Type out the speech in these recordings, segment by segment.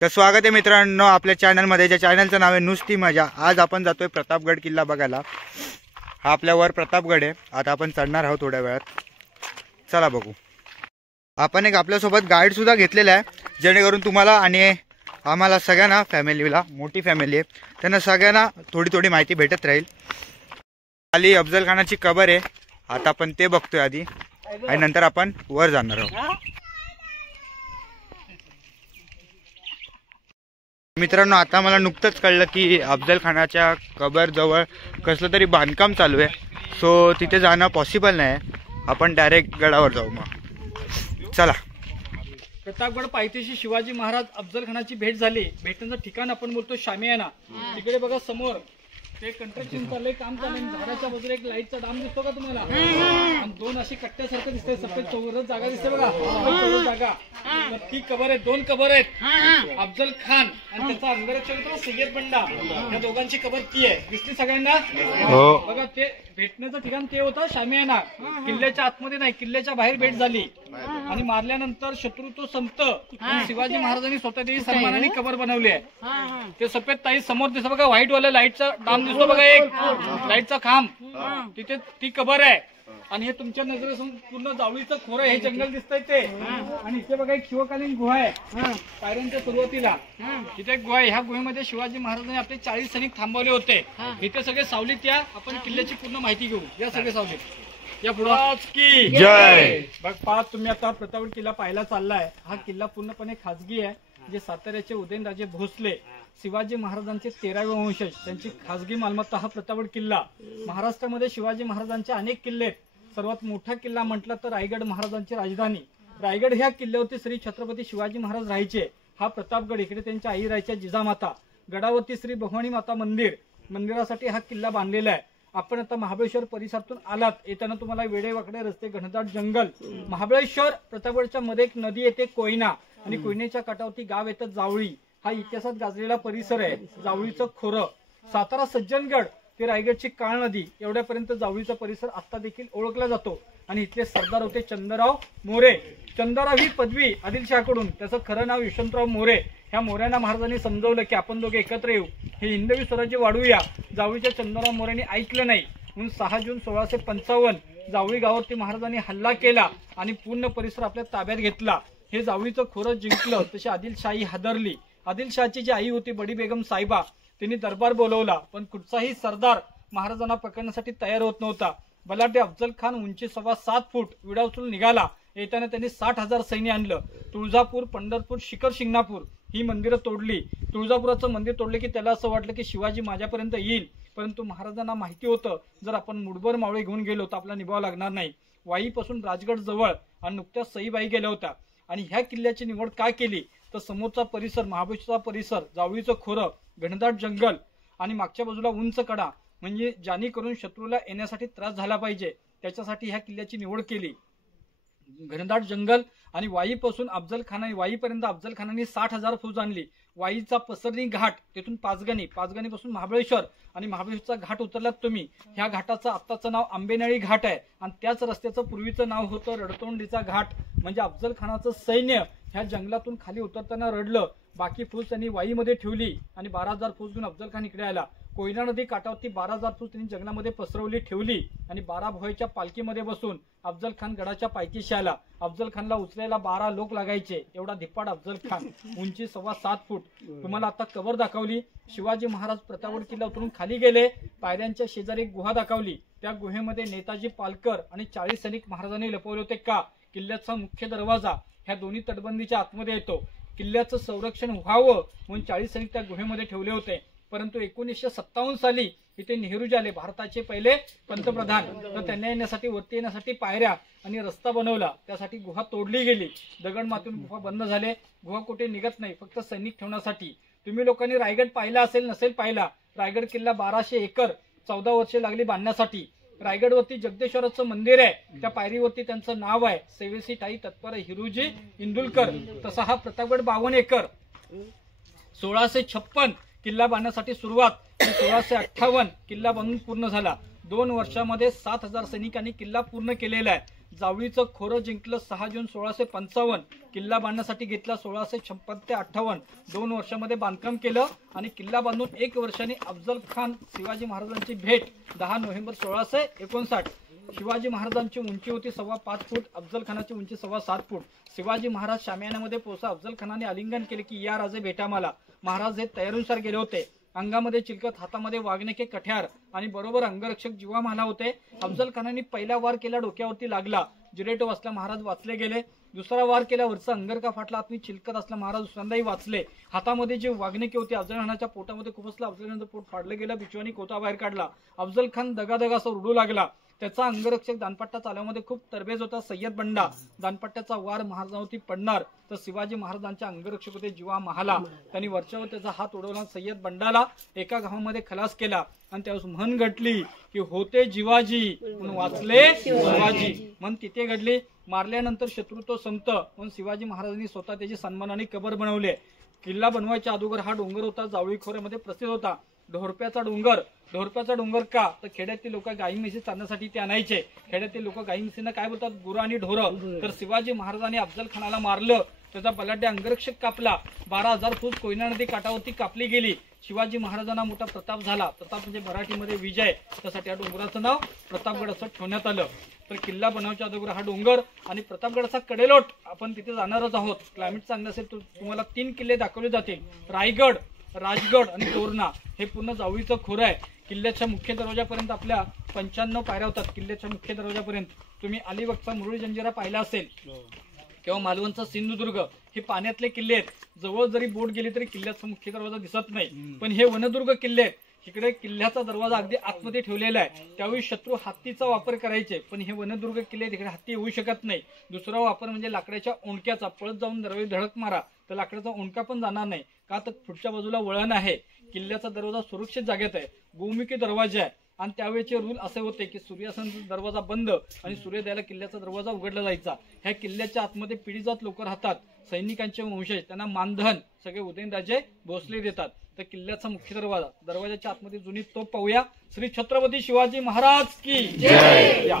तर स्वागत आहे मित्रांनो आपल्या चॅनलमध्ये, ज्या चॅनलचं नाव आहे नुसती मजा। आज आपण जातोय प्रतापगड किल्ला बघायला। हा आपल्यावर प्रतापगड आहे। आता आपण चढणार आहोत थोड्या वेळात, चला बघू। आपण एक आपल्यासोबत गाईड सुद्धा घेतलेला आहे, जेणेकरून तुम्हाला आणि आम्हाला सगळ्यांना, फॅमिलीला, मोठी फॅमिली आहे त्यांना सगळ्यांना थोडी थोडी माहिती भेटत राहील। खाली अफजल खानाची कबर आहे, आता आपण ते बघतोय आधी आणि नंतर आपण वर जाणार आहोत। मित्रांनो आता मला नुकतंच कळलं की अफजल खानाच्या कबर जवळ कसलं तरी बांधकाम चालू आहे, सो तिथे जाणं पॉसिबल नाही। आपण डायरेक्ट गडावर जाऊ, मग चला। प्रतापगड पायथ्याशी शिवाजी महाराज अफजल खानाची भेट झाली। भेटण्याचं ठिकाण आपण बोलतो शामियाना। तिकडे बघा समोर ते कंस्ट्रक्शन चाललंय, काम चाललंय। झाडाच्या बाजूला एक लाईटचा डाम दिसतो का तुम्हाला? आणि दोन अशी कट्ट्यासारखं दिसतंय, सफेद चौरस जागा दिसते बघा, चौरस जागा। तर ती कबर आहे, दोन कबर आहेत, अफजल खान आणि त्याचा अंगरक्षक सय्यद बंडा, या दोघांची कबर ती आहे। दिसली सगळ्यांना? बघा ते भेटण्याचं ठिकाण ते होतं शामियाना। किल्ल्याच्या आतमध्ये नाही, किल्ल्याच्या बाहेर भेट झाली आणि मारल्यानंतर शत्रुत्व संपत शिवाजी महाराजांनी स्वतः सन्मानाने कबर बनवली आहे। ते सफेद ताई समोर दिसत बघा, व्हाईट वाला लाईटचा डाम दिसतो बघा, एक लाईटचा खांब, तिथे ती कबर आहे। आणि हे तुमच्या नजरेसमोर पूर्ण जावळीचं खोरं, हे जंगल दिसतंय ते। आणि इथे बघा एक शिवकालीन गुहा आहे पायऱ्यांच्या सुरुवातीला, इथे एक गुहा आहे। ह्या गुहेमध्ये शिवाजी महाराजांनी आपले 40 सैनिक थांबवले होते। इथे सगळे सावलीत या, आपण किल्ल्याची पूर्ण माहिती घेऊ। या सगळे सावलीत या, पुढे जय। बघ पहा, तुम्ही आता प्रतापगड किल्ला पाहायला चाललाय। हा किल्ला पूर्णपणे खाजगी आहे, जे साताऱ्याचे उदयनराजे भोसले शिवाजी महाराजांचे 13वे वंशज, त्यांची खासगी मालमत्ता हा प्रतापगड किल्ला। महाराष्ट्रामध्ये शिवाजी महाराजांचे अनेक किल्ले आहेत। सर्वात मोठा किल्ला म्हटलं तर रायगड, महाराजांची राजधानी। रायगड ह्या किल्ल्यावरती श्री छत्रपती शिवाजी महाराज राहायचे। हा प्रतापगड, इकडे त्यांच्या आई राहायच्या जिजामाता। गडावरती श्री भवानी माता मंदिर, मंदिरासाठी हा किल्ला बांधलेला आहे। आपण आता महाबळेश्वर परिसरातून आलात, येताना तुम्हाला वेडेवाकडे रस्ते, घनदाट जंगल। महाबळेश्वर प्रतापगडच्या मध्ये एक नदी येते कोयना, आणि कोयनेच्या काठावरती गाव येतं जावळी। हा इतिहासात गाजलेला परिसर आहे, जावळीचं खोरं। सातारा सज्जनगड ते रायगडची काळ नदी एवढ्यापर्यंत जावळीचा परिसर आता देखील ओळखला जातो। आणि इथले सरदार होते चंद्रराव मोरे। चंद्रराव ही पदवी आदिलशाहकडून, त्याचं खरं नाव यशवंतराव मोरे। ह्या मोऱ्यांना महाराजांनी समजवलं की आपण दोघे एकत्र येऊ, हे हिंदवी स्वराज्य वाढवूया। जावळीच्या चंद्रराव मोरेंनी ऐकलं नाही, म्हणून 6 जून 1655 जावळी गावावरती महाराजांनी हल्ला केला आणि पूर्ण परिसर आपल्या ताब्यात घेतला। हे जावळीचं खोरं जिंकलं, तशी आदिलशाही हादरली। आदिलशाहची जी आई होती बडी बेगम साहिबा, त्यांनी दरबार बोलवला, पण कुठचाही सरदार महाराजांना पकडण्यासाठी तयार होत नव्हता। बलाढ्य अफजल खान उंची 7.25 फूट विडा उचलून निघाला। येताना त्यांनी 60,000 सैन्य आणलं। तुळजापूर, पंढरपूर, शिखर शिंगणापूर ही मंदिरं तोडली। तुळजापुराचं मंदिर तोडले की त्याला असं वाटलं की शिवाजी माझ्यापर्यंत येईल, परंतु महाराजांना माहिती होतं जर आपण मुठभर मावळे घेऊन गेलो तर आपला निभाव लागणार नाही। वाईपासून राजगड जवळ, आणि नुकत्याच सईबाई गेल्या होत्या। आणि ह्या किल्ल्याची निवड काय केली तर समोरचा परिसर, महाबळेश्वरचा परिसर, जावळीचं खोरं, घनदाट जंगल आणि मागच्या बाजूला उंच कडा, म्हणजे जेणेकरून शत्रूला येण्यासाठी त्रास झाला पाहिजे, त्याच्यासाठी ह्या किल्ल्याची निवड केली। घनदाट जंगल आणि वाईपासून वाईपर्यंत अफजल खानाने 60,000 फौज आणली। वाईचा पसरणी घाट, तिथून पाचगणीपासून महाबळेश्वर, आणि महाबळेश्वरचा घाट उतरलात तुम्ही, ह्या घाटाचं आत्ताचं नाव आंबेनळी घाट आहे। आणि त्याच रस्त्याचं पूर्वीचं नाव होतं रडतोंडीचा घाट। म्हणजे अफजल खानाचं सैन्य ह्या जंगलातून खाली उतरताना रडलं। बाकी फौज त्यांनी वाईमध्ये ठेवली आणि 12,000 फौज घेऊन अफजल खान इकडे आला। कोयना नदी काठावरती 12,000 फौज त्यांनी जंगलामध्ये पसरवली ठेवली, आणि 12 भोयच्या पालखीमध्ये बसून अफजल खान गडाच्या पायथ्याशी आला। अफजल खानला उचलायला 12 लोक लागायचे, एवढा धिप्पाड अफजल खान, उंची 7.25 फूट। तुम्हाला आता कबर दाखवली। शिवाजी महाराज प्रतापगड किल्ला उतरून खाली गेले, पायऱ्यांच्या शेजारी एक गुहा दाखवली। त्या गुहेमध्ये नेताजी पालकर आणि 40 सैनिक महाराजांनी लपवले होते। का? किल्ल्याचा मुख्य दरवाजा ह्या दोन्ही तटबंदीच्या आतमध्ये येतो। किल्ल्याचं संरक्षण व्हावं म्हणून 40 सैनिक त्या गुहेमध्ये ठेवले होते। परंतु 1957 साली इथे नेहरू आले, भारताचे पहिले पंतप्रधान, तर त्यांना येण्यासाठी, वरती येण्यासाठी पायऱ्या आणि रस्ता बनवला, त्यासाठी गुहा तोडली गेली। दगडमातीतून गुहा बंद झाले, गुहा कुठे निघत नाही, फक्त सैनिक ठेवण्यासाठी। तुम्ही लोकांनी रायगड पाहिला असेल, नसेल पाहिला, रायगड किल्ला 1200 एकर 14 वर्षे लागली बांधण्यासाठी। रायगडवरती जगदेश्वराचं मंदिर आहे, त्या पायरीवरती त्यांचं नाव आहे, सेवेसी टाई तत्पर हिरूजी इंदुलकर। तसा हा प्रतापगड 52 एकर। 1656 किल्ला बांधण्यासाठी सुरुवात, 1658 किल्ला बांधून पूर्ण झाला। 2 वर्षामध्ये 7,000 सैनिकांनी किल्ला पूर्ण केलेला आहे। जावळीचं खोरं जिंकलं 6 जून 1655. किल्ला बांधण्यासाठी घेतला 1656 ते 58. 2 वर्षामध्ये बांधकाम केलं आणि किल्ला बांधून 1 वर्षाने अफजल खान शिवाजी महाराजांची भेट 10 नोव्हेंबर 1659. शिवाजी महाराजांची उंची होती 5.25 फूट, अफजल खानाची उंची 7.25 फूट. शिवाजी महाराज शामियानामध्ये पोहोचला. अफजल खानाने आलिंगन केले की या राजे भेटा मला. महाराज हे तयारीनुसार गेले होते. अंगामध्ये चिलकत, हातामध्ये वाघनखे, कठ्यार आणि बरोबर अंगरक्षक जीवा माला होते. अफजल खानाने पहिला वार केला, डोक्यावरती लागला, जिरेटो वाचला, महाराज वाचले गेले. दुसरा वार केला, वरचा अंगरका फाटला, आतनी चिलकत असला, महाराज दुसऱ्यांदाही वाचले. हातामध्ये जे वाघनखे होते अफजल खानाच्या पोटामध्ये खुपसला. अफजल खानाचं पोट फाडलं गेलं, बिचवानी कोता बाहेर काढला. अफजल खान दगादगा असं रडू लागला. त्याचा अंगरक्षक दानपट्टा चालवण्यामध्ये खूप तरबेज होता, सय्यद बंडा. दानपट्ट्याचा वार महाराजांवरती पडणार तर शिवाजी महाराजांच्या अंगरक्षक होते जीवा महाला. त्यांनी वरच्यावर त्याचा हात उडवला. सय्यद बंडाला एका गावामध्ये खलास केला आणि त्यावेळेस म्हण घडली की होते जिवाजी म्हणून वाचले शिवाजी. म्हण तिथे घडली. मारल्यानंतर शत्रू तो संत म्हणून शिवाजी महाराजांनी स्वतः त्याची सन्मानाने कबर बनवले. किल्ला बनवायच्या अगोदर हा डोंगर होता, जावळी खोऱ्यामध्ये प्रसिद्ध होता. ढोरप्याचा डोंगर. ढोरप्याचा डोंगर का तर खेड्यातील लोक गाई म्हशी चालण्यासाठी ते आणायचे. खेड्यातील लोक गाई म्हशींना काय बोलतात, गुरु आणि ढोरं. तर शिवाजी महाराजांनी अफजल खानाला मारलं. त्याचा बलाढ्य अंगरक्षक कापला. 12,000 फूट कोयना नदी काठावरती कापली गेली. शिवाजी महाराजांना मोठा प्रताप झाला. प्रताप म्हणजे मराठीमध्ये विजय. त्यासाठी या डोंगराचं नाव प्रतापगड असं ठेवण्यात आलं. तर किल्ला बनवायच्या अगोदर हा डोंगर आणि प्रतापगडाचा कडेलोट आपण तिथे जाणारच आहोत. क्लायमेट चांगलं असेल तर तुम्हाला 3 किल्ले दाखवले जातील. रायगड, राजगड आणि तोरणा हे पूर्ण जावळीचं खोरं आहे. किल्ल्याच्या मुख्य दरवाजापर्यंत आपल्या 95 पायऱ्या होतात. किल्ल्याच्या मुख्य दरवाजापर्यंत तुम्ही अलिबागचा मुरुडी जंजिरा पाहिला असेल किंवा मालवणचा सिंधुदुर्ग हे पाण्यातले किल्ले आहेत. जवळ जरी बोट गेली तरी किल्ल्याचा मुख्य दरवाजा दिसत नाही. पण हे वनदुर्ग किल्ले आहेत. इकडे किल्ल्याचा दरवाजा अगदी आतमध्ये ठेवलेला आहे. त्यावेळी शत्रू हत्तीचा वापर करायचे, पण हे वनदुर्ग किल्ले तिकडे हत्ती येऊ शकत नाही. दुसरा वापर म्हणजे लाकडाच्या ओंडक्याचा. पळत जाऊन दरवाजा धडक मारा तर लाकडाचा ओंडका पण जाणार नाही, का तर पुढच्या बाजूला वळण आहे. किल्ल्याचा दरवाजा सुरक्षित जागेत आहे, गोमुखी दरवाजा आहे. आणि त्यावेळेचे रूल असे होते की सूर्यास्ताचा दरवाजा बंद आणि सूर्योदयाला किल्ल्याचा दरवाजा उघडला जायचा. ह्या किल्ल्याच्या आतमध्ये पिढीजात लोक राहतात, सैनिकांचे वंशज. त्यांना मानधन सगळे उदयनराजे भोसले देतात. तर किल्ल्याचा मुख्य दरवाजा, दरवाजाच्या आतमध्ये जुनी तोफ पाहूया. श्री छत्रपती शिवाजी महाराज की जय.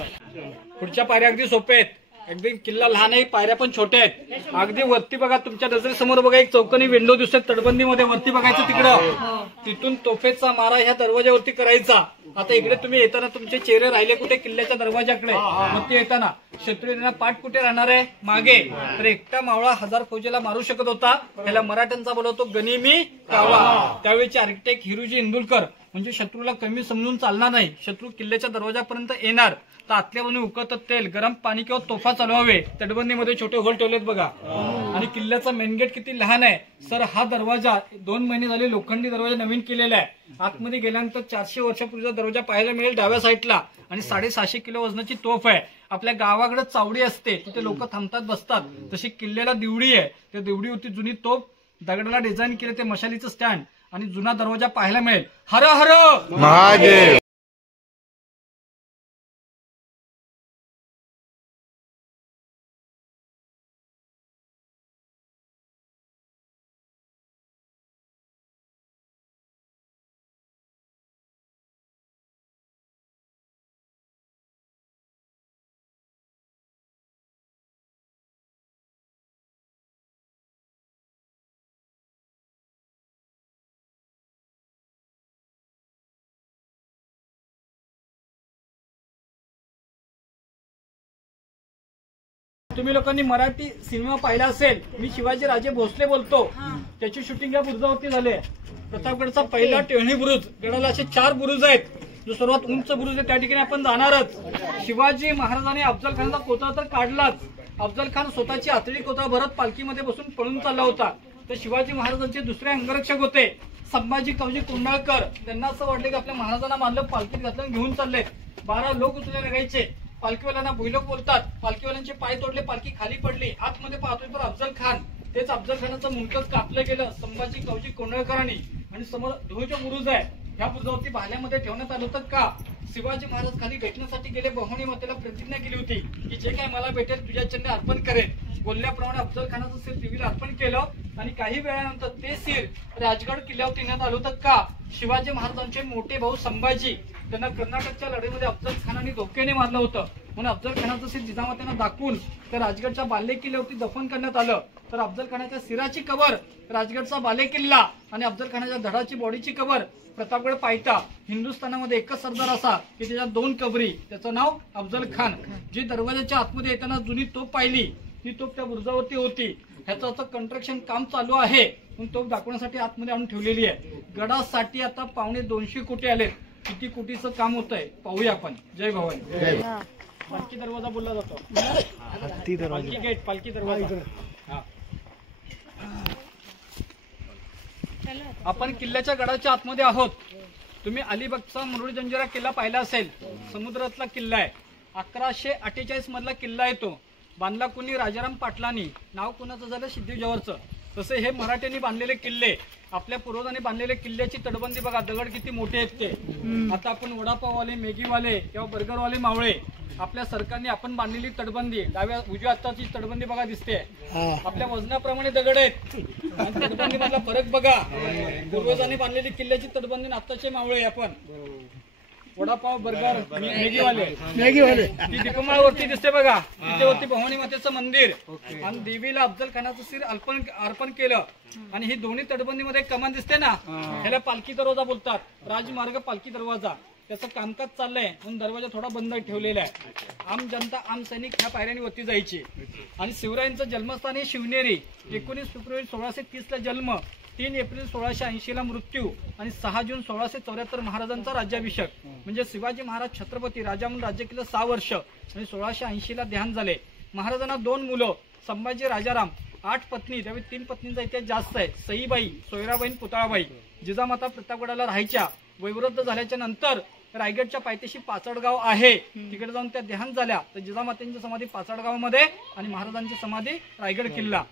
पुढच्या पायऱ्या अगदी सोप्या आहेत. अगदी किल्ला लहान आहे, पायऱ्या पण छोट्या आहेत. अगदी वरती बघा, तुमच्या नजरेसमोर बघा एक चौकोनी विंडो दिसते तटबंदीमध्ये. वरती बघायचं तिकडं, तिथून तोफेचा मारा ह्या दरवाजावरती करायचा. आता इकडे तुम्ही येताना तुमचे चेहरे राहिले कुठे, किल्ल्याच्या दरवाजाकडे. मग ते येताना शत्रूंना पाठ कुठे राहणार आहे, मागे. तर एकटा मावळा 1000 फौजेला मारू शकत होता. त्याला मराठ्यांचा बोलवतो गनिमी कावा. त्यावेळीचे आर्किटेक्ट हिरोजी इंदुलकर. म्हणजे शत्रूला कमी समजून चालणार नाही. शत्रू किल्ल्याच्या दरवाजापर्यंत येणार तर आतल्या बाजूने उकळतं तेल, गरम पाणी किंवा तोफा चालवावे. तटबंदीमध्ये छोटे होल ठेवलेत बघा. आणि किल्ल्याचा मेन गेट किती लहान आहे सर. हा दरवाजा 2 महिने झाले लोखंडी दरवाजा नवीन केलेला आहे. आतमध्ये गेल्यानंतर 400 वर्षापूर्वीचा दरवाजा पाहायला मिळेल डाव्या साईडला. आणि 650 किलो वजनाची तोफ आहे. आपल्या गावाकडे चावडी असते, तिथे लोक थांबतात बसतात. तशी किल्ल्याला दिवडी आहे. त्या दिवडी होती जुनी तोफ, दगडाला डिझाईन केले ते मशालीचं स्टँड आणि जुना दरवाजा पाहायला मिळेल. हर हर महादेव. तुम्ही लोकांनी मराठी सिनेमा पाहिला असेल. मी शिवाजी राजे भोसले बोलतो. त्याची शूटिंग या बुरुजावरती झाले. प्रतापगडचा पहिला टेहणी बुरुज. गडाला असे 4 बुरुज आहेत. जो सर्वात उंच बुरुज आहे त्या ठिकाणी आपण जाणारच. शिवाजी महाराजांनी अफजल खानचा कोथा तर काढलाच. अफजल खान स्वतःची आतडी कोथा भरत पालखीमध्ये बसून पळून चालला होता. तर शिवाजी महाराजांचे दुसरे अंगरक्षक होते संभाजी कवजी कुंडाळकर. त्यांना असं वाटलं की आपल्या महाराजांना मानलं, पालखीत घातलं, घेऊन चालले. 12 लोक उचलले लागायचे. पालखीवाल्यांना भुईलोक बोलतात. पालखीवाल्यांचे पाय तोडले, पालखी खाली पडली. आतमध्ये पाहतोय तर अफजल खान. तेच अफजल खानाचं मुंडकच कापलं गेलं संभाजी कवजी कोंडळकरांनी. आणि समोर ध्वज बुरुज आहे. ह्या बुरुजावरती भाल्यामध्ये ठेवण्यात आलं होतं का शिवाजी महाराज खाली भेटण्यासाठी गेले. बहिणी मातेला प्रतिज्ञा केली होती की जे काय मला भेटेल तुझ्या चरणी अर्पण करेल. बोलल्याप्रमाणे अफजल खानाचं सिर देवीला अर्पण केलं. आणि काही वेळानंतर ते सीर राजगड किल्ल्यावर नेण्यात आलं होतं का? शिवाजी महाराजांचे मोठे भाऊ संभाजी त्यांना कर्नाटकच्या लढाईमध्ये अफजल खानाने धोक्याने मारलं होतं, म्हणून अफजल खानाचं सीर जिजामातांना दाखवून तर राजगडच्या बाले किल्ल्यावरती दफन करण्यात आलं. तर अफजल खानाच्या सिराची कबर राजगडचा बाले किल्ला आणि अफजल खानाच्या धडाची बॉडीची कबर प्रतापगड पायथा. हिंदुस्थानामध्ये एकच सरदार असा की त्याच्या 2 कबरी, त्याचं नाव अफजल खान. जी दरवाजाच्या आतमध्ये येताना जुनी तोफ पाहिली, ती तोफ त्या बुरुजावरती होती. ह्याचं कंस्ट्रक्शन काम चालू आहे, म्हणून तोफ दाखवण्यासाठी आतमध्ये आणून ठेवलेली आहे. गडासाठी आता 250 कोटी आलेत. किती कोटीचं काम होत आहे पाहूया आपण. जय भवानी. पालखी दरवाजा बोलला जातो, पालखी गेट, पालखी दरवाजा. आपण किल्ल्याच्या गडाच्या आतमध्ये आहोत. तुम्ही अलिबागचा मुरुड जंजिरा किल्ला पाहिला असेल, समुद्रातला किल्ला आहे. 1148 मधला किल्ला आहे तो. बांधला कोणी? राजाराम पाटलांनी. नाव कोणाचं झालं? सिद्धी जव्हरचं. तसे हे मराठ्यांनी बांधलेले किल्ले, आपल्या पूर्वजांनी बांधलेले किल्ल्याची तटबंदी बघा, दगड किती मोठे आहेत ते. आता आपण वडापाववाले, मॅगीवाले किंवा बर्गरवाले मावळे, आपल्या सरकारने आपण बांधलेली तटबंदी, उजव्या हाताची तटबंदी बघा दिसते. आपल्या वजनाप्रमाणे दगड आहेत. तटबंदी मधला फरक बघा. पूर्वजांनी बांधलेली किल्ल्याची तटबंदी, आत्ताचे मावळे आपण. वडापाव, बर्गर, मॅगीवाले. ती दीपमाळवरती दिसते बघा, तिथे वरती भवानी मातेचं मंदिर आणि देवीला अफजल खानाचं सीर अर्पण केलं. आणि ही दोन्ही तटबंदीमध्ये कमान दिसते ना, ह्याला पालखी दरवाजा बोलतात. राजमार्ग पालखी दरवाजा. त्याचं कामकाज चाललंय म्हणून दरवाजा थोडा बंद ठेवलेला आहे. आम जनता, आम सैनिक ह्या पायऱ्यांवरती जायची. आणि शिवरायांचं जन्मस्थान हे शिवनेरी. 19 फेब्रुवारी 1630 ला जन्म, 3 एप्रिल 1680 ला मृत्यू आणि 6 जून 1674 महाराजांचा राज्याभिषेक. म्हणजे शिवाजी महाराज छत्रपती राजा म्हणून राज्य केलं 6 वर्ष आणि 1680 ला देहांत झाले. महाराजांना 2 मुलं, संभाजी, राजाराम. 8 पत्नी, त्यावेळी 3 पत्नींचा इतिहास जास्त आहे. सईबाई, सोयराबाई, पुतळाबाई. जिजामाता प्रतापगडाला राहायच्या. वयोवृद्ध झाल्याच्या नंतर रायगडच्या पायथ्याशी पाचडगाव आहे, तिकडे जाऊन त्या देहांत झाल्या. तर जिजामातांची समाधी पाचडगावमध्ये आणि महाराजांची समाधी रायगड किल्ला.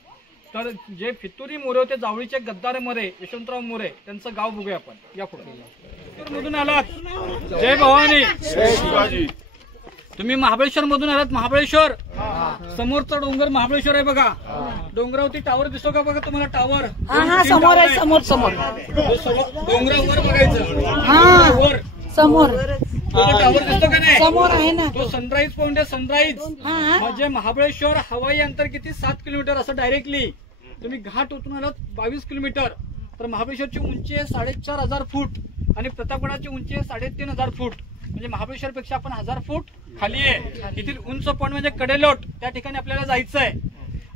तर जे फितुरी मोरे होते जावळीचे गद्दार मोरे, यशवंतराव मोरे, त्यांचं गाव बघूया आपण. या पुढे मधून आलात. जय भवानी. तुम्ही महाबळेश्वर मधून आलात. महाबळेश्वर समोरचा डोंगर महाबळेश्वर आहे बघा. डोंगरावरती टावर दिसतो का बघा तुम्हाला? टावर समोर आहे, समोर समोर डोंगरावर बघायचं. वर समोर टावर दिसतो का नाही? समोर आहे ना. तो सनराईज पॉइंट आहे. सनराईज म्हणजे महाबळेश्वर हवाई अंतर किती? 7 किलोमीटर. असं डायरेक्टली तुम्ही घाट उतरून आलात 22 किलोमीटर. तर महाबळेश्वरची उंची आहे 4500 फूट आणि प्रतापगडाची उंची आहे 3500 फूट. म्हणजे महाबळेश्वर पेक्षा आपण 1000 फूट खाली आहे. इथील उंच पॉइंट म्हणजे कडेलोट, त्या ठिकाणी आपल्याला जायचं आहे.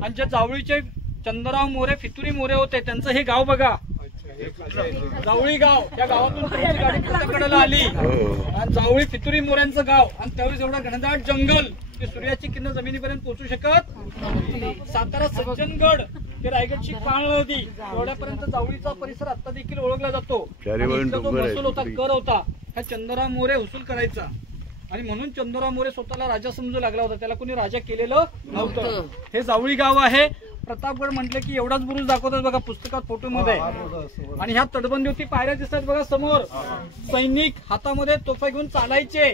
आणि जे जावळीचे चंद्रराव मोरे, फितुरी मोरे होते, त्यांचं हे गाव बघा, जावळी गाव. त्या गावातून गाडी प्रतापगडाला आली आणि जावळी फितुरी मोऱ्यांचं गाव. आणि त्यावेळेस एवढा घनदाट जंगल की सूर्याची किरण जमिनीपर्यंत पोहोचू शकत. सातारा सज्जनगड ते रायगडची पाळ नदी एवढ्यापर्यंत जावळीचा परिसर आता देखील ओळखला जातो. जो महसूल होता, कर होता, हा चंद्रराव मोरे वसूल करायचा. आणि म्हणून चंद्रराव मोरे स्वतःला राजा समजू लागला होता. त्याला कोणी राजा केलेलं नव्हतं. हे जावळी गाव आहे. प्रतापगड म्हटलं की एवढाच बुरुज दाखवतात बघा पुस्तकात, फोटो मध्ये. आणि ह्या तटबंदीवरती पायऱ्या दिसतात बघा समोर. सैनिक हातामध्ये तोफा घेऊन चालायचे.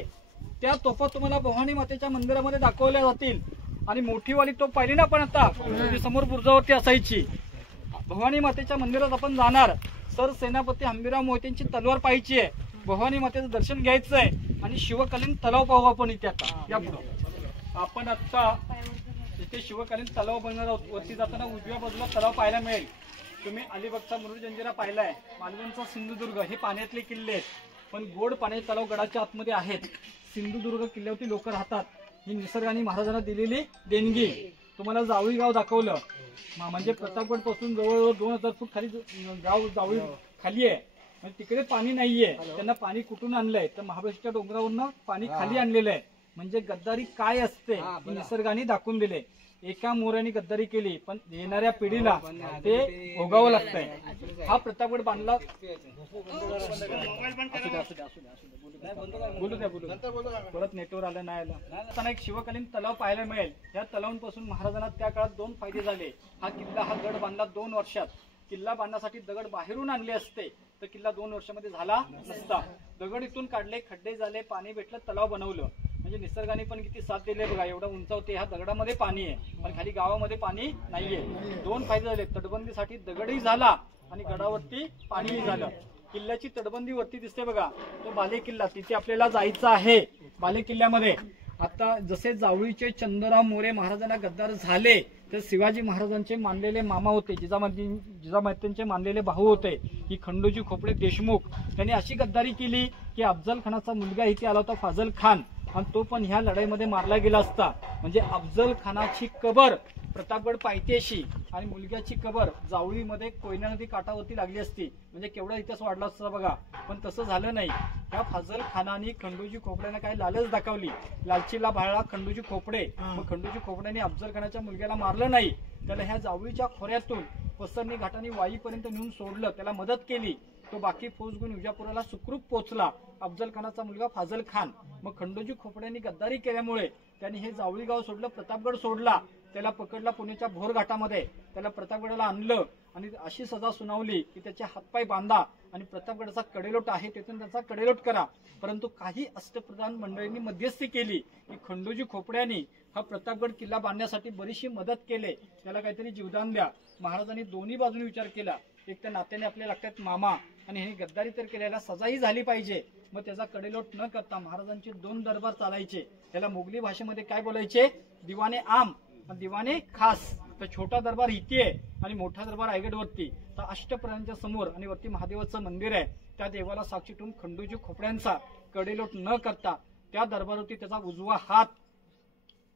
त्या तोफा तुम्हाला भवानी मातेच्या मंदिरामध्ये दाखवल्या जातील. आणि मोठीवाली तोफ पाहिली ना आपण आता, ती समोर बुरुजावरती असायची. भवानी मातेच्या मंदिरात आपण जाणार. सर सेनापती हंबीरराव मोहितेंची तलवार पाहायची आहे. भवानी मातेचं दर्शन घ्यायचं आहे आणि शिवकालीन तलाव पाहू आपण इथे. आता या पुढे आपण आता इथे शिवकालीन तलाव बनणार आहोत. वरती जाताना उजव्या बाजूला तलाव पाहायला मिळेल. तुम्ही अलिबागचा मुरुड जंजिरा पाहिलाय, मालवणचा सिंधुदुर्ग, हे पाण्यातले किल्ले आहेत. पण गोड पाण्याचे तलाव गडाच्या आतमध्ये आहेत. सिंधुदुर्ग किल्ल्यावरती लोक राहतात. ही निसर्गाने महाराजांना दिलेली देणगी. तुम्हाला जावळी गाव दाखवलं, म्हणजे प्रतापगड पासून जवळजवळ 2000 फूट खाली गाव जावळी खाली आहे. म्हणजे तिकडे पाणी नाहीये. त्यांना पाणी कुठून आणलंय? तर महाबळेश्वरच्या डोंगरावरनं पाणी खाली आणलेलं आहे. म्हणजे गद्दारी काय असते हे निसर्गाने दाखवून दिले. एका मोऱ्याने गद्दारी केली, पण येणाऱ्या पिढीला ते भोगावं लागतंय. हा प्रतापगड बांधला. बोलू द्या परत नेटवर आलं नाही आलं. एक शिवकालीन तलाव पाहायला मिळेल. या तलावांपासून महाराजांना त्या काळात 2 फायदे झाले. हा गड बांधला 2 वर्षात. किल्ला बांधण्यासाठी दगड बाहेरून आणले असते तर किल्ला 2 वर्षामध्ये झाला नसता. दगड इथून काढले, खड्डे झाले, पाणी भेटलं, तलाव बनवलं. म्हणजे निसर्गाने पण किती साथ दिले बघा. एवढं उंचावते, ह्या दगडामध्ये पाणी आहे पण खाली गावामध्ये पाणी नाहीये. 2 फायदे झाले, तटबंदीसाठी दगडही झाला आणि गडावरती पाणीही झालं. किल्ल्याची तटबंदी वरती दिसते बघा, तो बाले किल्ला, तिथे आपल्याला जायचं आहे. बाले किल्ल्यामध्ये आता जसे जावळीचे चंद्रराव मोरे महाराजांना गद्दार झाले, तर शिवाजी महाराजांचे मानलेले मामा होते, जिजामातांचे मानलेले भाऊ होते, ही खंडोजी खोपडे देशमुख, त्यांनी अशी गद्दारी केली की अफजल खानाचा मुलगा इथे आला होता फाजल खान, आणि तो पण ह्या लढाईमध्ये मारला गेला असता. म्हणजे अफजल खानाची कबर प्रतापगड पायथ्याशी आणि मुलग्याची कबर जावळीमध्ये कोयना नदी काठावरती लागली असती, म्हणजे केवढा इतिहास वाढला असता बघा. पण तसं झालं नाही. त्या फाजल खानाने खंडोजी खोपड्याने काय लालच दाखवली, लालचीला भाळला खंडोजी खोपडे. मग खंडोजी खोपड्याने अफजल खानाच्या मुलग्याला मारलं नाही, त्याला ह्या जावळीच्या खोऱ्यातून पसरणी घाटाने वाईपर्यंत नेऊन सोडलं, त्याला मदत केली. तो बाकी फौज घेऊन विजापुराला सुखरूप पोहोचला, अफजल खानाचा मुलगा फाजल खान. मग खंडोजी खोपड्यांनी गद्दारी केल्यामुळे त्यांनी हे जावळी गाव सोडलं, प्रतापगड सोडला. त्याला पकडला पुण्याच्या भोर घाटामध्ये, त्याला प्रतापगडाला आणलं आणि अशी सजा सुनावली की त्याचे हातपाय बांधा आणि प्रतापगडाचा कडेलोट आहे तिथून त्याचा कडेलोट करा. परंतु काही अष्टप्रधान मंडळींनी मध्यस्थी केली की खंडोजी खोपड्यांनी हा प्रतापगड किल्ला बांधण्यासाठी बरीचशी मदत केली, त्याला काहीतरी जीवदान द्या. महाराजांनी दोन्ही बाजूने विचार केला, एक तर नात्याने आपल्या लागतात मामा आणि हे गद्दारी तर केल्याला सजाही झाली पाहिजे. मग त्याचा कडेलोट न करता महाराजांचे 2 दरबार चालायचे. त्याला मोगली भाषेमध्ये काय बोलायचे, दिवाने आम आणि दिवाने खास. तर छोटा दरबार इथे आहे आणि मोठा दरबार रायगडवरती. तर अष्टप्रधानांच्या समोर आणि वरती महादेवाचं मंदिर आहे, त्या देवाला साक्षी ठेवून खंडोजी खोपड्यांचा कडेलोट न करता त्या दरबारवरती त्याचा उजवा हात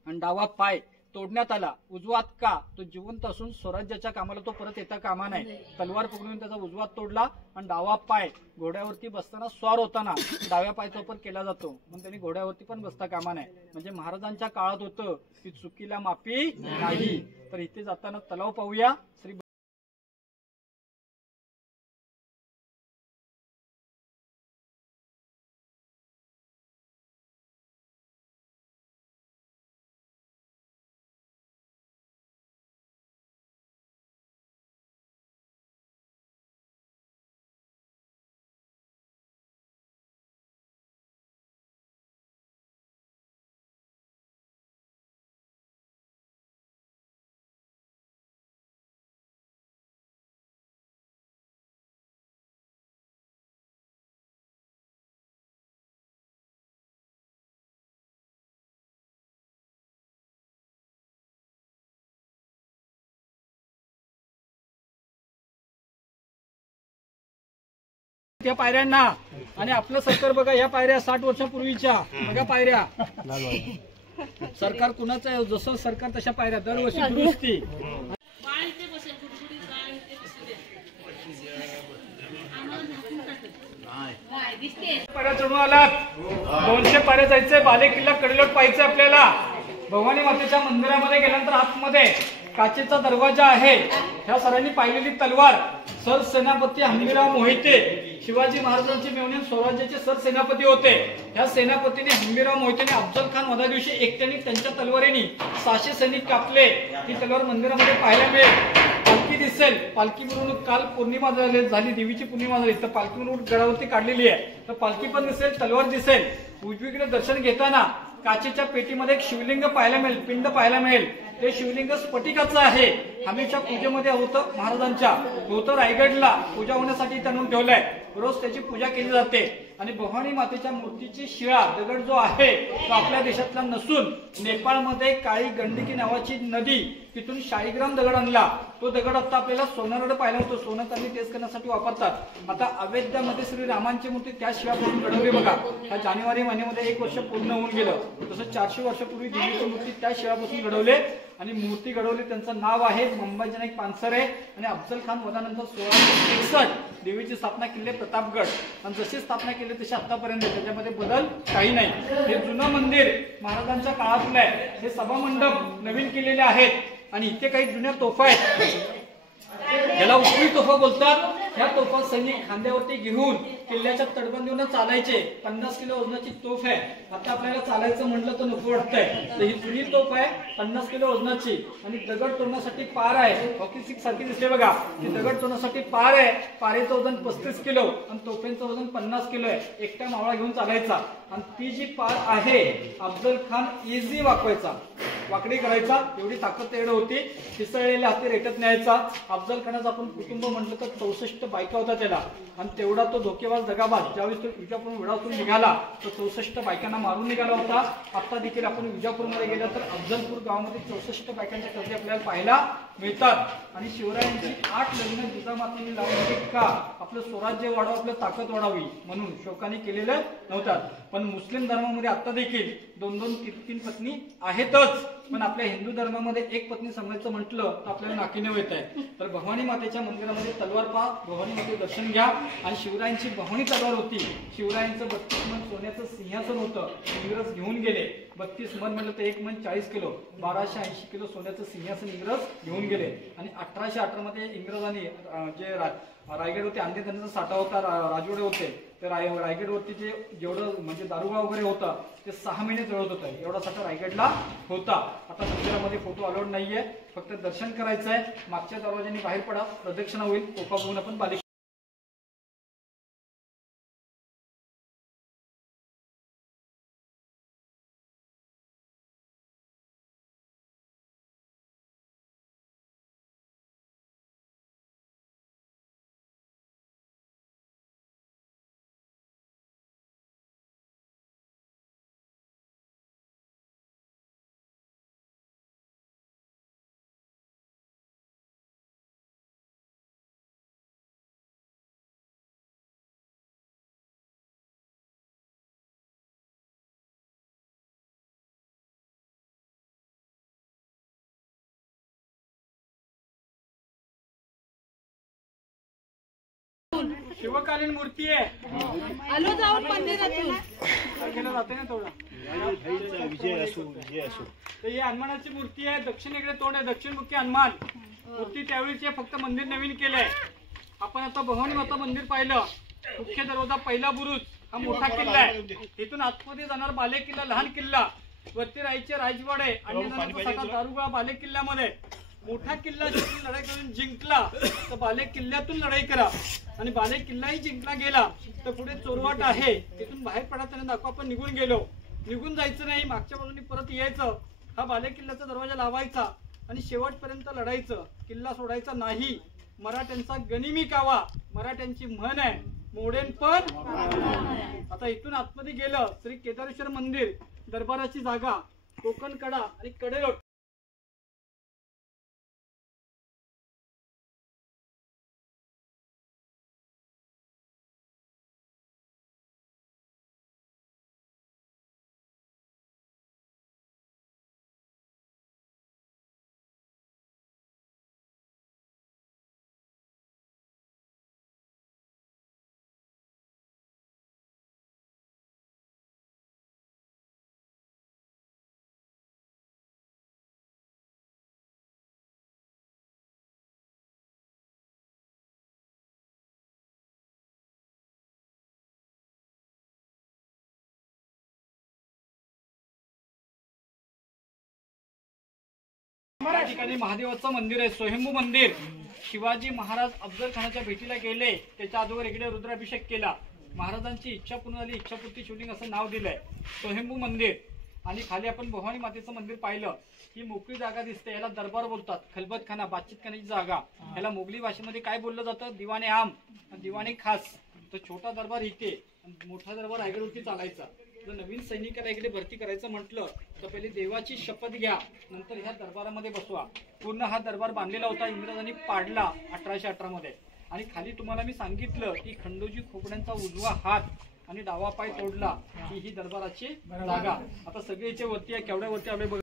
आणि डावा पाय तोडण्यात आला. उजवात का, तो जिवंत असून स्वराज्याच्या कामाला तो परत येता कामा नाही. तलवार पकडून त्याचा उजवा तोडला आणि डावा पाय घोड्यावरती बसताना स्वार होताना डाव्या पायचा वापर केला जातो, पण त्यांनी घोड्यावरती पण बसता कामा नाही. म्हणजे महाराजांच्या काळात होतं की चुकीला माफी नाही. तर इथे जाताना तलाव पाहूया. श्री त्या पायऱ्यांना आणि आपलं सरकार बघा, या पायऱ्या 60 वर्षापूर्वीच्या बघा पायऱ्या. सरकार कुणाचं आहे, जसं सरकार तशा पायऱ्या दरवर्षी दुरुस्ती. पायऱ्या चढून आलात, 200 पायऱ्या जायचंय, बाले किल्ला कडेलोट पाहायचंय आपल्याला. भवानी मातेच्या मंदिरामध्ये गेल्यानंतर आतमध्ये काचेचा दरवाजा आहे. ह्या सरांनी पाहिलेली तलवार सरसेनापती हंबीरराव मोहिते, शिवाजी महाराजांचे मेव्हणे स्वराज्याचे सरसेनापती होते. ह्या सेनापतीने हंबीरराव मोहितेने अफजल खान वधा दिवशी एकट्याने त्यांच्या तलवारीने 600 सैनिक कापले. ती तलवार मंदिरामध्ये पाहायला मिळेल. पालखी दिसेल, पालखी मिरवणूक काल पौर्णिमा झाली, देवीची पौर्णिमा झाली, तर पालखी मिरवणूक गडावरती काढलेली आहे. तर पालखी पण दिसेल, तलवार दिसेल. उजवीकडे दर्शन घेताना काचेच्या पेटीमध्ये एक शिवलिंग पाहायला मिळेल, पिंड पाहायला मिळेल. ते शिवलिंग स्फटिकाचं आहे. हमीच्या पूजेमध्ये होतं महाराजांच्या, होतं रायगडला पूजा होण्यासाठी त्यांनी ठेवलंय. रोज त्याची पूजा केली जाते. आणि भवानी मातेच्या मूर्तीची शिळा दगड जो आहे तो आपल्या देशातला नसून नेपाळमध्ये काळी गंडकी नावाची नदी, तिथून शाळीग्राम दगड आणला. तो दगड आता आपल्याला सोनारकडे पाहिला होतो, सोनं त्यांनी टेस्ट करण्यासाठी वापरतात. आता अयोध्यामध्ये श्रीरामांची मूर्ती त्या शिळापासून घडवली बघा. ह्या जानेवारी महिन्यामध्ये 1 वर्ष पूर्ण होऊन गेलं. तसं 400 वर्षापूर्वी देवीची मूर्ती त्या शिळापासून घडवले आणि मूर्ती घडवली. त्यांचं नाव आहे मुंबई जनक पानसरे. आणि अफजल खान वधानंतर 1661 देवीची स्थापना केली प्रतापगड. आणि जशी स्थापना केली तशी आतापर्यंत त्याच्यामध्ये बदल काही नाही. हे जुनं मंदिर महाराजांच्या काळातलं आहे. हे सभा मंडप नवीन केलेले आहेत आणि इथे काही जुन्या तोफा आहेत, याला उखळी तोफा बोलतात. ह्या तोफा सैनिक खांद्यावरती घेऊन किल्ल्याच्या तटबंदीवर चालायचे. 50 किलो वजनाची तोफ आहे. आता आपल्याला चालायचं म्हटलं तर नको वाटतंय. तर ही जुनी तोफ आहे 50 किलो वजनाची आणि दगड तोडण्यासाठी पार आहे. हॉकी स्टिक सारखी दिसते बघा. ही दगड तोडण्यासाठी पार आहे. पारेचं वजन 35 किलो आणि तोफेचं वजन 50 किलो आहे. एकटा मावळा घेऊन चालायचा आणि ती जी पार आहे अफजल खान इझी वाकवायचा, वाकडी करायचा. एवढी ताकद त्याकडे होती. फिसळलेले हाती रेटत न्यायचा. अफजल खानाचं आपण कुटुंब म्हटलं तर 64 बायका होता त्याला आणि तेवढा तो धोकेबाज दगाबाज ज्यावेळेस तो विजापूर विडासून निघाला तर 64 बायकांना मारून निघाला होता. आता देखील आपण विजापूरमध्ये गेला तर अफजलपूर गावामध्ये 64 बायकांच्या कथेत आपल्याला पाहायला मिळतात. आणि शिवरायांची 8 लग्न जिजामातेने लावली का? आपलं स्वराज्य वाढावं, आपलं ताकद वाढावी म्हणून शोकाने केलेलं नव्हतात. पण मुस्लिम धर्मामध्ये आता देखील 2-2, 3-3 पत्नी आहेतच. पण आपल्या हिंदू धर्मामध्ये एक पत्नी सांभाळायचं म्हटलं तर आपल्याला नाकीनऊ येत आहे. तर भवानी मातेच्या मंदिरामध्ये तलवार पहा, भवानी माते दर्शन घ्या. आणि शिवरायांची भवानी तलवार होती. शिवरायांचं 32 मन सोन्याचं सिंहासन होतं. इंग्रज घेऊन गेले. 32 मन म्हणलं तर 1 मन 40 किलो, 1280 किलो सोन्याचं सिंहासन इंग्रज घेऊन गेले. आणि 1818 मध्ये इंग्रजांनी जे रायगडवरती अंधेकरणाचा साठा होता, राजवाडे होते, ते रायगडवरती जे जेवढं म्हणजे दारुगा वगैरे होता ते 6 महिने जळत होतं. एवढा साठा रायगडला होता. आता मंदिरामध्ये फोटो अलाउड नाहीये, फक्त दर्शन करायचं आहे. मागच्या दरवाजाने बाहेर पडा, प्रदक्षिणा होईल. तोफा बघून आपण बालिक शिवकालीन मूर्ती आहे. आलो जाऊन मंदिरातून केलं जाते ना तेवढा. तर ही हनुमानाची मूर्ती आहे. दक्षिणेकडे तोंड आहे, दक्षिणमुखी हनुमान मूर्ती त्यावेळीची आहे. फक्त मंदिर नवीन केलंय. आपण आता भवानी माता मंदिर पाहिलं. मुख्य दरवाजा, पहिला बुरुज हा मोठा किल्ला आहे. इथून आतमध्ये जाणार बाले किल्ला, लहान किल्ला, वरती राहायचे राजवाडे आणि दारुगोळा बाले किल्ल्यामध्ये. मोठा किल्ला लढाई करून जिंकला तर बाले किल्ल्यातून लढाई करा आणि बाले किल्लाही जिंकला गेला तर पुढे चोरवाट आहे, तिथून बाहेर पडा. त्याने दाखवा आपण निघून गेलो. निघून जायचं नाही, मागच्या बाजूने परत यायचं. हा बाले किल्ल्याचा दरवाजा लावायचा आणि शेवटपर्यंत लढायचं. किल्ला सोडायचा नाही. मराठ्यांचा गनिमी कावा, मराठ्यांची म्हण आहे, मोडेन पण. आता इथून आतमध्ये गेलं श्री केदारेश्वर मंदिर, दरबाराची जागा, कोकण कडा आणि कडेलोट. या ठिकाणी महादेवाचं मंदिर आहे, स्वयंभू मंदिर. शिवाजी महाराज अफजल खानाच्या भेटीला गेले, त्याच्या अगोदर इकडे रुद्राभिषेक केला. महाराजांची इच्छा पूर्ण झाली, इच्छापूर्ती शिवलिंग असं नाव दिलंय, स्वयंभू मंदिर. आणि खाली आपण भवानी मातेचं मंदिर पाहिलं. ही मोकळी जागा दिसते, याला दरबार बोलतात. खलबत खाना, बातचीत करण्याची जागा. याला मोगली भाषेमध्ये काय बोललं जातं? दिवाणे आम, दिवाणे खास. तर छोटा दरबार इथे, मोठा दरबार रायगडवरती चालायचा. जर नवीन सैनिकाला इकडे भरती करायचं म्हटलं तर पहिले देवाची शपथ घ्या, नंतर ह्या दरबारामध्ये बसवा. पूर्ण हा दरबार बांधलेला होता, इंग्रजांनी पाडला 1818 मध्ये. आणि खाली तुम्हाला मी सांगितलं की खंडोजी खोपड्यांचा उजवा हात आणि डावा पाय तोडला की ही दरबाराची जागा. आता सगळे इथे वरती आहे, केवढ्यावरती आलोय बघा.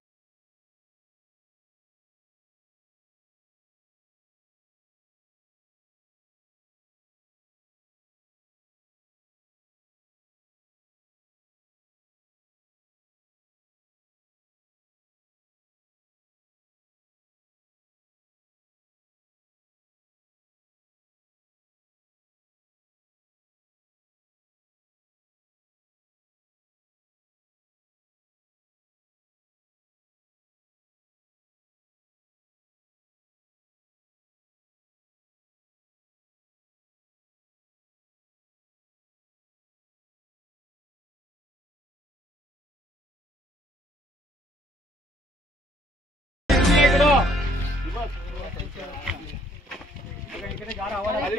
बघा, इकडे गार हवा लागते.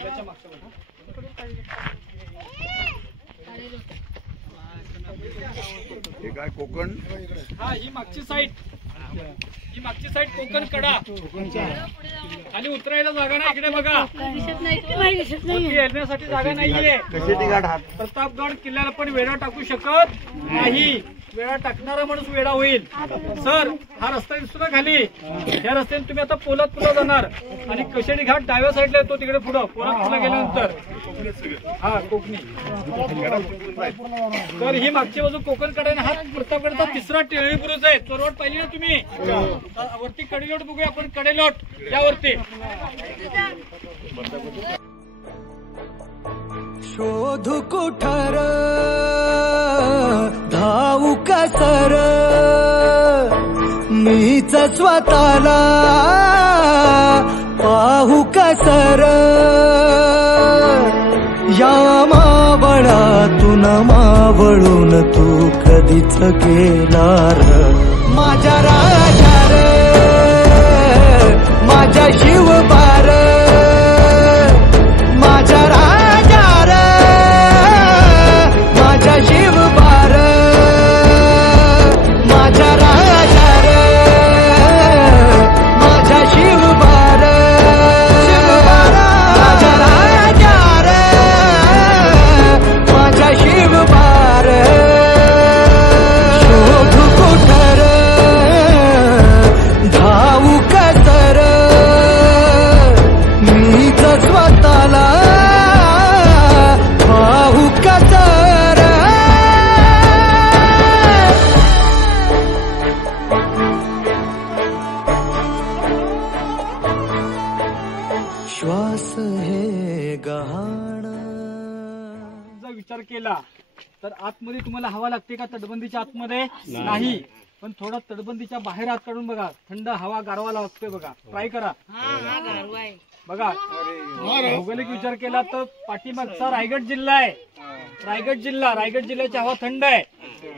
त्याच्या मागच्या बाजूला. हे काय कोकण हा, ही मागची साईड कोकण कडा. खाली उतरायला जागा नाही इकडे बघा. वरती येण्यासाठी जागा नाहीये. प्रतापगड किल्ल्याला पण वेढा टाकू शकत नाही. वेळा टाकणारा माणूस वेडा होईल. सर, हा रस्ता दिसतो ना खाली, या रस्त्याने तुम्ही आता पोलादपूरला जाणार आणि कशेडी घाट डाव्या साईडला येतो तिकडे पुढं. पोलादपूरला गेल्यानंतर हा कोकणी. तर ही मागची बाजू कोकण कडे. हा प्रतापगडचा तिसरा टेहळी बुरुज आहे. चोरवाट पाहिली ना तुम्ही. वरती कडेलोट बघूया आपण. कडेलोट यावरती शोधू कुठार धावू कसर मीच स्वतःला पाहू कसर या मावळातून मावळून तू कधीच गेलार माझ्या राजा रे माझ्या शिवबार माझ्या राजा रे माझ्या शिवबार माझ्या राजा रे माझ्या शिवबार माझ्या राजा रे माझ्या शिवबार शोधू कुठर धावू कसर मीच स्वतःला पाहू कसर श्वास हे गहाण. जर विचार केला तर आतमध्ये तुम्हाला हवा लागते का? तटबंदीच्या आतमध्ये नाही, पण थोडा तटबंदीच्या बाहेर हात काढून बघा. थंड हवा गारवा लागतोय बघा. ट्राय करा बघा. भौगोलिक विचार केला तर पाठीमागचा रायगड जिल्हा आहे. रायगड जिल्ह्याची हवा थंड आहे,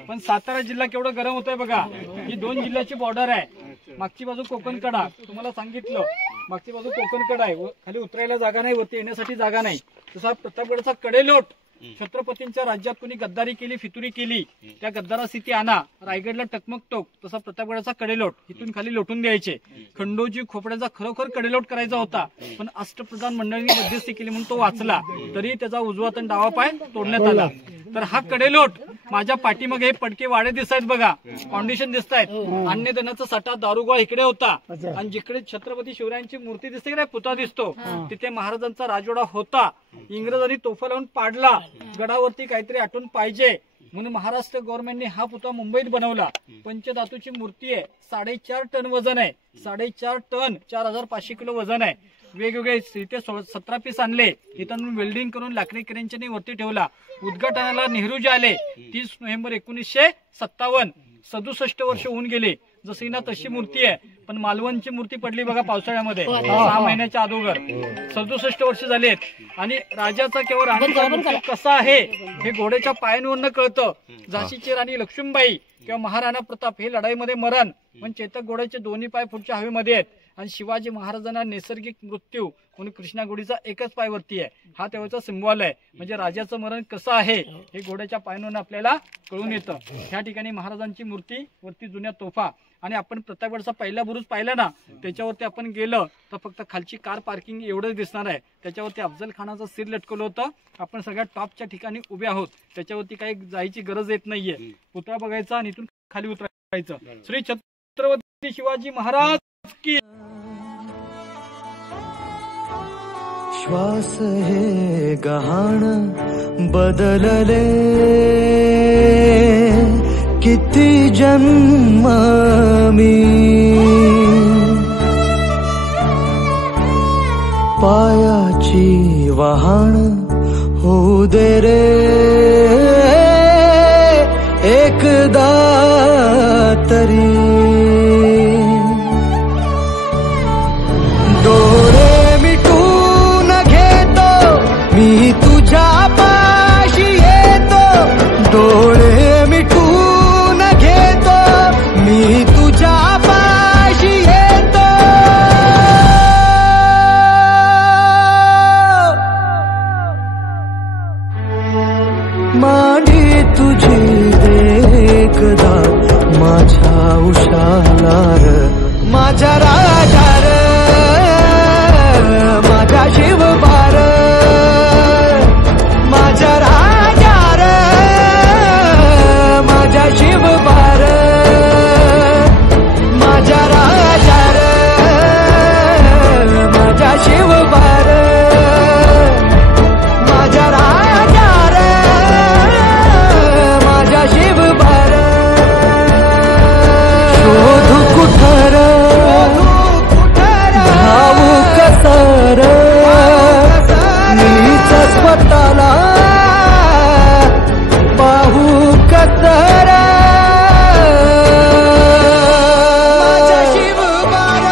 पण सातारा जिल्हा केवढं गरम होतंय बघा. ही 2 जिल्ह्याची बॉर्डर आहे. मागची बाजू कोकण कडा. तुम्हाला सांगितलं मागची बाजू कोकण कडा आहे. खाली उतरायला जागा नाही, वरती येण्यासाठी जागा नाही. तसा प्रतापगडचा कडेलोट. छत्रपतींच्या राज्यात कोणी गद्दारी केली, फितुरी केली, त्या गद्दारा स्थिती आणा. रायगडला टकमक टोक. तसा प्रतापगडाचा कडेलोट. इथून खाली लोटून द्यायचे. खंडोजी खोपड्याचा खरोखर कडेलोट करायचा होता, पण अष्टप्रधान मंडळींनी मध्यस्थी केली म्हणून तो वाचला. तरी त्याचा उजवा तण डावा पाय तोडण्यात आला. तर हा कडेलोट. माझ्या पाठीमागे हे पडके वाडे दिसत आहेत बघा. फाउंडेशन दिसत आहेत. अन्नदानाचा साठा दारुगोळा इकडे होता, आणि जिकडे छत्रपती शिवरायांची मूर्ती दिसते की नाही, पुतळा दिसतो, तिथे महाराजांचा राजवाडा होता. इंग्रजांनी तोफा लावून पाडला. गडावरती काहीतरी आठवण पाहिजे म्हणून महाराष्ट्र गव्हर्नमेंटने हा पुतळा मुंबईत बनवला. पंचधातूची मूर्ती आहे. 4.5 टन वजन आहे. 4.5 टन 4500 किलो वजन आहे. वेगवेगळे इथे 17 पीस आणले. इथून वेल्डिंग करून लाकडी क्रेनच्याने वरती ठेवला. उद्घाटनाला नेहरूजी आले 30 नोव्हेंबर 1957. 67 वर्ष होऊन गेले. जशी ना तशी मूर्ती आहे, पण मालवणची मूर्ती पडली बघा पावसाळ्यामध्ये 6 महिन्याच्या अगोदर. 67 वर्ष झालेत. आणि राजाचा किंवा राणीचा मृत्यू कसा आहे हे घोड्याच्या पायांवरनं कळतं. झाशीची राणी लक्ष्मीबाई किंवा महाराणा प्रताप हे लढाईमध्ये मरण, पण चेतक घोड्याचे दोन्ही पाय पुढच्या हवेमध्ये आहेत. आणि शिवाजी महाराजांना नैसर्गिक मृत्यू म्हणून कृष्णागुडीचा एकच पाय वरती आहे. हा तेव्हाचा सिम्बॉल आहे. म्हणजे राजाचं मरण कसं आहे हे घोड्याच्या पायांवरून आपल्याला कळून येतं. ह्या ठिकाणी महाराजांची मूर्ती, वरती जुन्या तोफा. आणि आपण प्रतापगडचा पहिला बुरुज पाहिला ना, त्याच्यावरती आपण गेलं तर फक्त खालची कार पार्किंग एवढंच दिसणार आहे. त्याच्यावरती अफजल खानाचं सिर लटकवलं होतं. आपण सगळ्यात टॉपच्या ठिकाणी उभे आहोत. त्याच्यावरती काही जायची गरज येत नाहीये. पुतळा बघायचा आणि इथून खाली उतरायचं. श्री छत्रपती शिवाजी महाराज की. श्वास हे गहाण बदलले किती जन्म मी पायाची वहाण होऊ दे रे एकदा तरी. डोळे मिटून घेतो मी तुझ्या पाशी येतो. डोळे मिटून घेतो मी तुझ्या पाशी राजा र माझा शिवबार माझा राजा र माझा शिवबार माझा राजा र माझा शिवबार माझा राजा र माझा शिवबार शोधू कुठर धावू कसर मीच स्वतःला पाहू कसर माझा शिवबार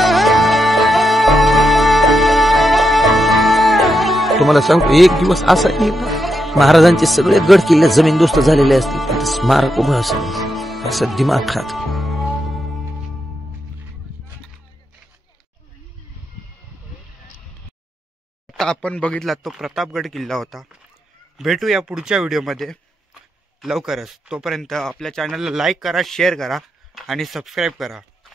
तुम्हाला सांगतो एक दिवस असा येईल महाराजांचे सगळे गड किल्ले जमीनदोस्त झालेले असतील पण स्मारक उभं असेल असं दिमाग खात. आता आपण बघितला तो प्रतापगड किल्ला होता. भेटूया पुढच्या व्हिडिओमध्ये लवकरच. तोपर्यंत आपल्या चॅनलला लाईक करा, शेअर करा आणि सबस्क्राईब करा.